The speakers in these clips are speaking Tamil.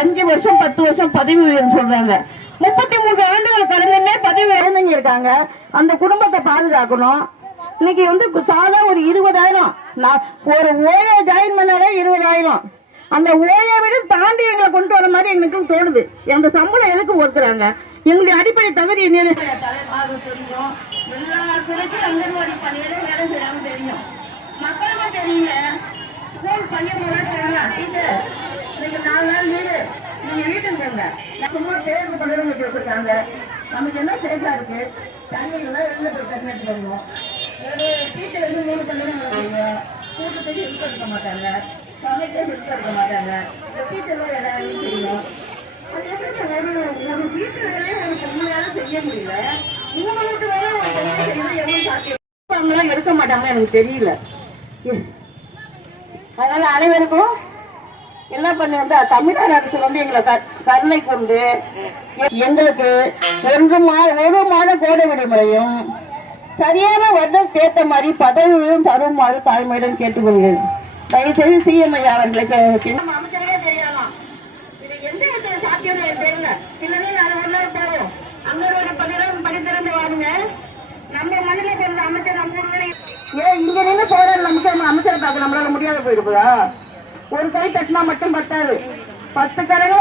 அஞ்சு வருஷம் பத்து வருஷம் பதவி உயர்வு சொல்றாங்க. முப்பத்தி மூன்று ஆண்டுகள் கடந்துமே பதவி இழந்தவங்க இருக்காங்க. அந்த குடும்பத்தை பாதுகாக்கணும். இன்னைக்கு வந்து சாதா ஒரு இருபதாயிரம். நான் ஒரு ஓய ஜாயின் பண்ணாலே இருபதாயிரம். அந்த ஓயை விட தாண்டி எங்களை கொண்டு வர மாதிரி எங்களுக்கு தோணுது. எங்க சம்பளம் எதுக்கு ஒர்க்குறாங்க எங்களுடைய அடிப்படை தகுதி என்ன? தெரியும் எல்லா துறைக்கும் அங்கன்வாடி பணியில வேலை செய்யறாங்க தெரியும். மக்களுக்கு தெரியல. ஸ்கூல் இன்னைக்கு நாலு நாள் லீவு. நீங்க வீட்டுக்கு போங்க. நான் சும்மா தேர்வு பண்ணுறவங்க கொடுத்துருக்காங்க நமக்கு என்ன சேஃபா இருக்கு? தண்ணி எல்லாம் வெளில போய் தண்ணி வருவோம். ஒரு டீச்சர் வந்து மூணு பண்ணுறவங்க வருவாங்க கூட்டத்துக்கு ஹெல்ப் எடுக்க மாட்டாங்க. சமைக்க ஹெல்ப் எடுக்க மாட்டாங்க. இந்த டீச்சர்லாம் எல்லாரும் தெரியும் அது எப்படி ஒரு ஒரு வீட்டு வேலையை ஒரு பொண்ணால செய்ய முடியல. மூணு வீட்டு வேலை ஒரு பொண்ணு செய்யணும் எவ்வளவு சாத்தியம்? அவங்களாம் எடுக்க மாட்டாங்க எனக்கு தெரியல. அதனால அனைவருக்கும் என்ன பண்ண தமிழ்நாடு அரசு வந்து எங்களை கருணை கொண்டு எங்களுக்கு ஒன்று மா ஒரு மாத கோடை விடுமுறையும் சரியான வருடம் கேட்ட மாதிரி பதவியும் தருமாறு தாய்மையிடம் கேட்டுக்கொள்கிறேன். தயவுசெய்து சிஎம் ஐயா அவர்களுக்கு அமைச்சரே தெரியலாம். இது எந்த விதத்துல சாத்தியம் எனக்கு தெரியல. சிலரே நாலு ஒன்றா இருப்பாரு? அங்கன்வாடி பள்ளியில படி திறந்து வாருங்க. நம்ம மண்ணில பிறந்த அமைச்சர் நம்ம ஊர்ல ஏன் இங்க நின்று நமக்கு அமைச்சரை பார்க்க நம்மளால முடியாத போயிருக்குதா? ஒரு கை தட்டினா மட்டும் பத்தாது. பத்து கரங்க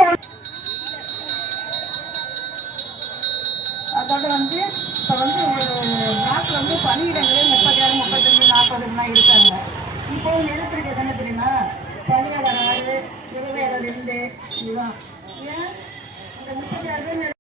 அதோட வந்து இப்போ வந்து ஒரு நாட்டில் வந்து பணியிடங்களே முப்பத்தாயிரம் முப்பத்தஞ்சு நாற்பதுலாம் இருக்காங்க. இப்போ நிறுத்திருக்க என்ன தெரியுமா? பணியாளர் ஆறு இருபதாயிரம் ரெண்டு இதுதான். ஏன்? இந்த முப்பத்தாயிரம்